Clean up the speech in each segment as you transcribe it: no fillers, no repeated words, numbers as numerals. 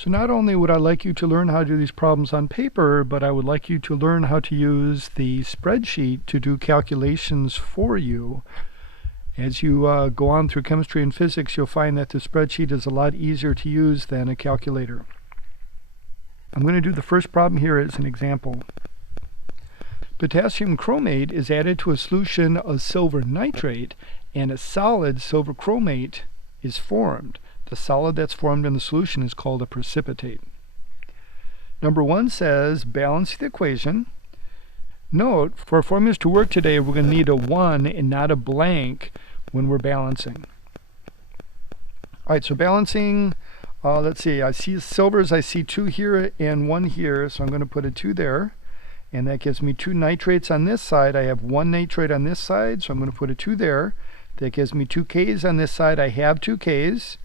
So not only would I like you to learn how to do these problems on paper, but I would like you to learn how to use the spreadsheet to do calculations for you. As you go on through chemistry and physics, you'll find that the spreadsheet is a lot easier to use than a calculator. I'm going to do the first problem here as an example. Potassium chromate is added to a solution of silver nitrate, and a solid silver chromate is formed. The solid that's formed in the solution is called a precipitate. Number 1 says balance the equation. Note, for our formulas to work today, we're going to need a 1 and not a blank when we're balancing. Alright, so balancing, let's see, I see silvers, I see 2 here and 1 here, so I'm going to put a 2 there. And that gives me 2 nitrates on this side. I have 1 nitrate on this side, so I'm going to put a 2 there. That gives me 2 Ks on this side. I have 2 Ks.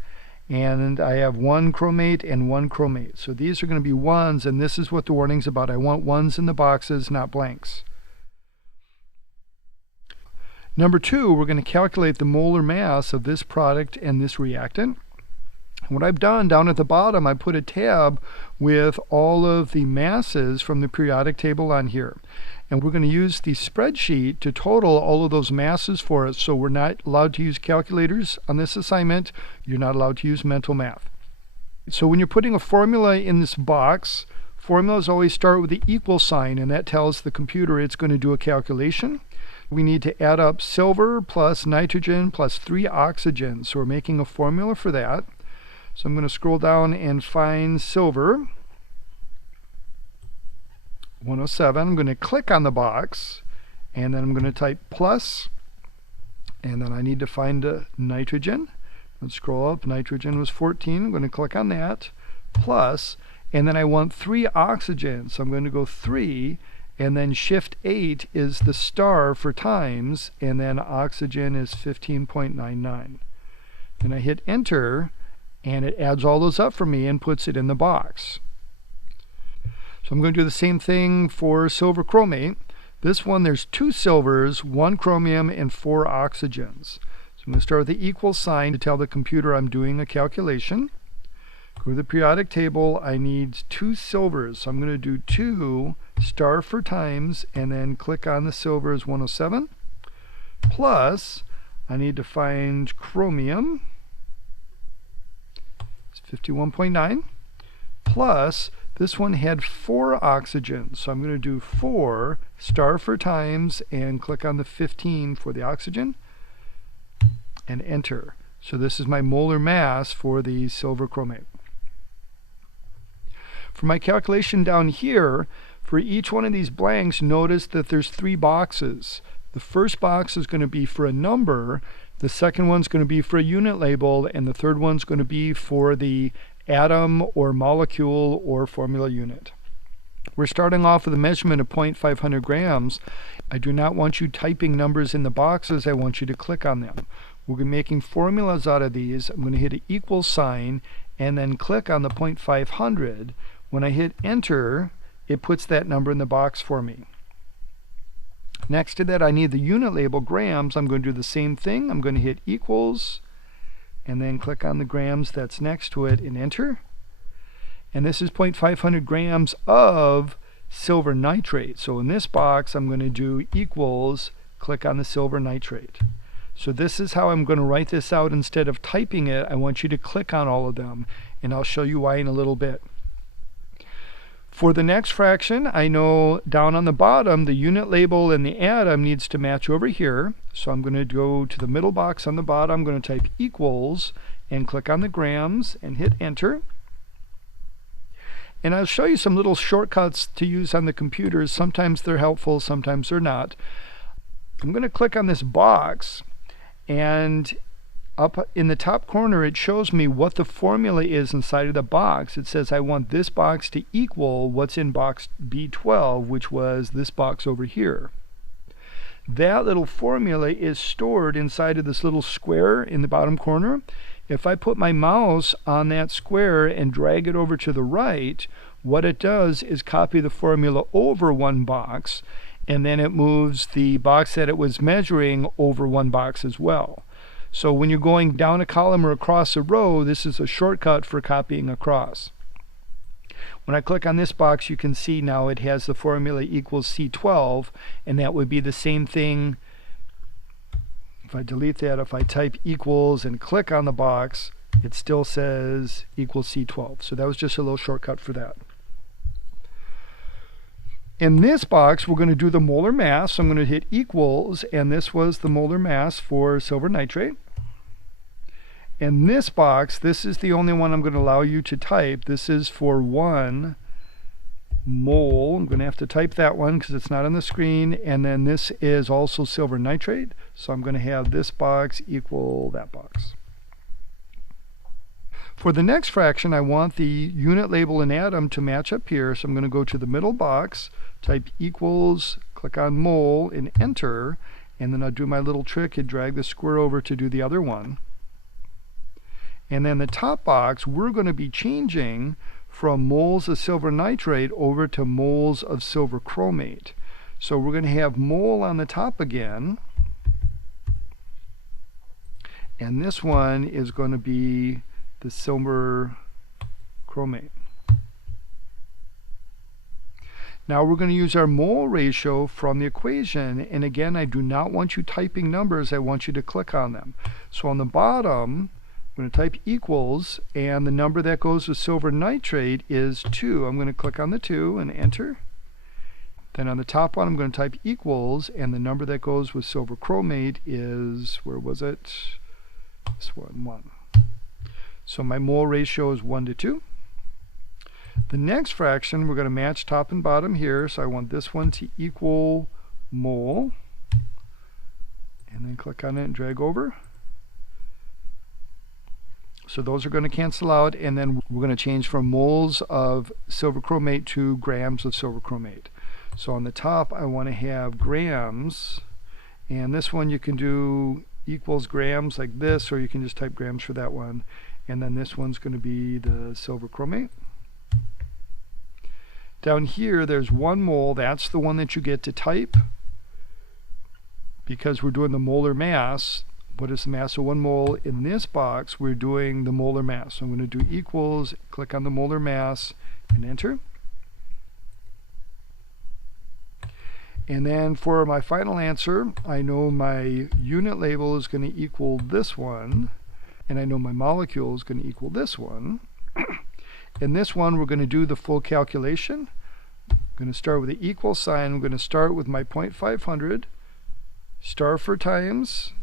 And I have 1 chromate and 1 chromate. So these are going to be 1s, and this is what the warning's about. I want 1s in the boxes, not blanks. Number 2, we're going to calculate the molar mass of this product and this reactant. What I've done down at the bottom, I put a tab with all of the masses from the periodic table on here. And we're going to use the spreadsheet to total all of those masses for us. So we're not allowed to use calculators on this assignment. You're not allowed to use mental math. So when you're putting a formula in this box, formulas always start with the equal sign, and that tells the computer it's going to do a calculation. We need to add up silver plus nitrogen plus 3 oxygen. So we're making a formula for that. So I'm going to scroll down and find silver. 107. I'm going to click on the box, and then I'm going to type plus, and then I need to find nitrogen. Let's scroll up. Nitrogen was 14. I'm going to click on that, plus, and then I want 3 oxygen. So I'm going to go 3, and then shift 8 is the star for times, and then oxygen is 15.99. Then I hit enter, and it adds all those up for me and puts it in the box. So I'm going to do the same thing for silver chromate. This one, there's 2 silvers, 1 chromium, and 4 oxygens. So I'm going to start with the equal sign to tell the computer I'm doing a calculation. Go to the periodic table. I need 2 silvers. So I'm going to do 2 star for times, and then click on the silvers 107. Plus, I need to find chromium. It's 51.9. Plus, this one had 4 oxygens, so I'm going to do 4 star for times and click on the 15 for the oxygen and enter. So this is my molar mass for the silver chromate. For my calculation down here, for each one of these blanks, notice that there's 3 boxes. The first box is going to be for a number, the second one's going to be for a unit label, and the third one's going to be for the atom or molecule or formula unit. We're starting off with a measurement of 0.500 grams. I do not want you typing numbers in the boxes. I want you to click on them. We'll be making formulas out of these. I'm going to hit an equal sign and then click on the 0.500. When I hit enter, it puts that number in the box for me. Next to that, I need the unit label grams. I'm going to do the same thing. I'm going to hit equals and then click on the grams that's next to it and enter. And this is 0.500 grams of silver nitrate. So in this box, I'm going to do equals, click on the silver nitrate. So this is how I'm going to write this out. Instead of typing it, I want you to click on all of them, and I'll show you why in a little bit. For the next fraction, I know down on the bottom, the unit label and the atom needs to match over here. So I'm going to go to the middle box on the bottom. I'm going to type equals and click on the grams and hit enter. And I'll show you some little shortcuts to use on the computers. Sometimes they're helpful, sometimes they're not. I'm going to click on this box, and up in the top corner it shows me what the formula is inside of the box. It says I want this box to equal what's in box B12, which was this box over here. That little formula is stored inside of this little square in the bottom corner. If I put my mouse on that square and drag it over to the right, what it does is copy the formula over one box, and then it moves the box that it was measuring over one box as well. So when you're going down a column or across a row, this is a shortcut for copying across. When I click on this box, you can see now it has the formula equals C12, and that would be the same thing. If I delete that, if I type equals and click on the box, it still says equals C12. So that was just a little shortcut for that. In this box, we're going to do the molar mass. So I'm going to hit equals, and this was the molar mass for silver nitrate. In this box, this is the only one I'm going to allow you to type. This is for 1 mole. I'm going to have to type that one because it's not on the screen. And then this is also silver nitrate. So I'm going to have this box equal that box. For the next fraction, I want the unit label and atom to match up here. So I'm going to go to the middle box, type equals, click on mole, and enter. And then I'll do my little trick and drag the square over to do the other one. And then the top box, we're going to be changing from moles of silver nitrate over to moles of silver chromate. So we're going to have mole on the top again. And this one is going to be the silver chromate. Now we're going to use our mole ratio from the equation. And again, I do not want you typing numbers. I want you to click on them. So on the bottom, I'm going to type equals, and the number that goes with silver nitrate is 2. I'm going to click on the 2 and enter. Then on the top one, I'm going to type equals, and the number that goes with silver chromate is, where was it? This one, 1. So my mole ratio is 1 to 2. The next fraction, we're going to match top and bottom here. So I want this one to equal mole. And then click on it and drag over. So those are going to cancel out, and then we're going to change from moles of silver chromate to grams of silver chromate. So on the top, I want to have grams, and this one you can do equals grams like this, or you can just type grams for that one. And then this one's going to be the silver chromate. Down here, there's 1 mole. That's the one that you get to type because we're doing the molar mass. What is the mass of 1 mole? In this box, we're doing the molar mass. So I'm going to do equals, click on the molar mass, and enter. And then for my final answer, I know my unit label is going to equal this one, and I know my molecule is going to equal this one. In this one, we're going to do the full calculation. I'm going to start with the equal sign. I'm going to start with my 0.500, star for times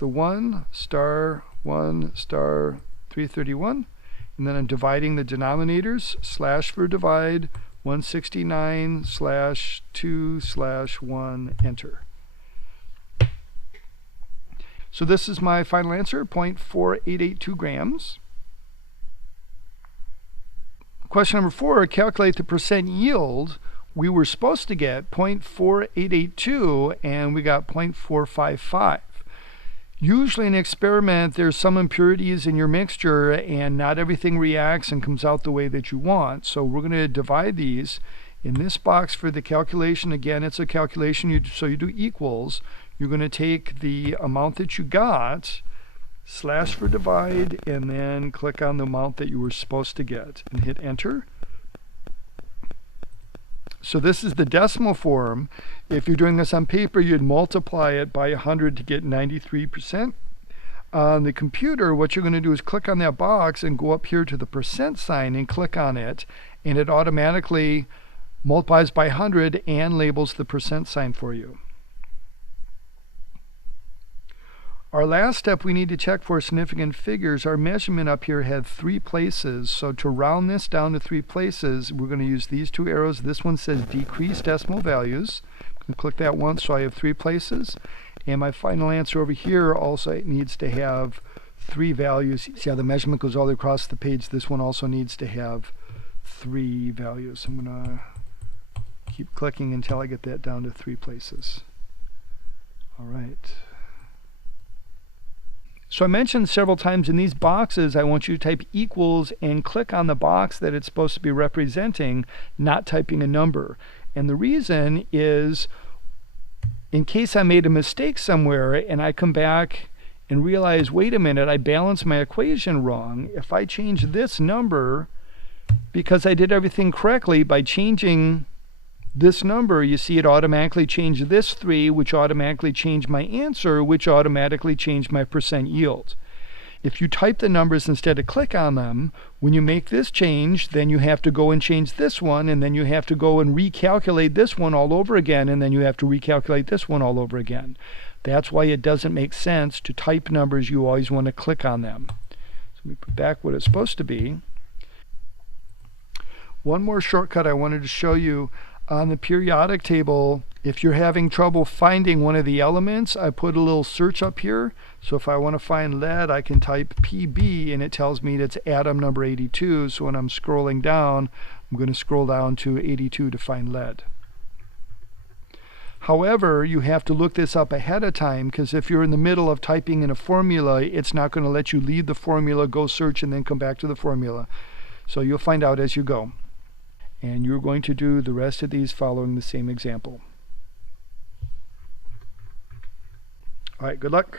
the 1 star 331, and then I'm dividing the denominators, slash for divide, 169/2/1, enter. So this is my final answer, 0.4882 grams. Question number 4, calculate the percent yield. We were supposed to get 0.4882 and we got 0.455. Usually in an experiment, there's some impurities in your mixture and not everything reacts and comes out the way that you want. So we're going to divide these. In this box for the calculation, again, it's a calculation, so you do equals. You're going to take the amount that you got, slash for divide, and then click on the amount that you were supposed to get and hit enter. So this is the decimal form. If you're doing this on paper, you'd multiply it by 100 to get 93%. On the computer, what you're going to do is click on that box and go up here to the percent sign and click on it, and it automatically multiplies by 100 and labels the percent sign for you. Our last step, we need to check for significant figures. Our measurement up here had 3 places. So to round this down to 3 places, we're going to use these 2 arrows. This one says decrease decimal values. I'm going to click that once, so I have 3 places. And my final answer over here also needs to have 3 values. See how the measurement goes all the way across the page? This one also needs to have 3 values. I'm going to keep clicking until I get that down to 3 places. All right. So I mentioned several times in these boxes, I want you to type equals and click on the box that it's supposed to be representing, not typing a number. And the reason is, in case I made a mistake somewhere and I come back and realize, wait a minute, I balanced my equation wrong. If I change this number because I did everything correctly by changing this number. You see it automatically changed this 3, which automatically changed my answer, which automatically changed my percent yield. If you type the numbers instead of click on them, when you make this change, then you have to go and change this one, and then you have to go and recalculate this one all over again, and then you have to recalculate this one all over again. That's why it doesn't make sense to type numbers. You always want to click on them. So let me put back what it's supposed to be. One more shortcut I wanted to show you. On the periodic table, if you're having trouble finding one of the elements, I put a little search up here. So if I want to find lead, I can type PB, and it tells me that's atom number 82. So when I'm scrolling down, I'm going to scroll down to 82 to find lead. However, you have to look this up ahead of time, because if you're in the middle of typing in a formula, it's not going to let you leave the formula, go search, and then come back to the formula. So you'll find out as you go. And you're going to do the rest of these following the same example. All right, good luck.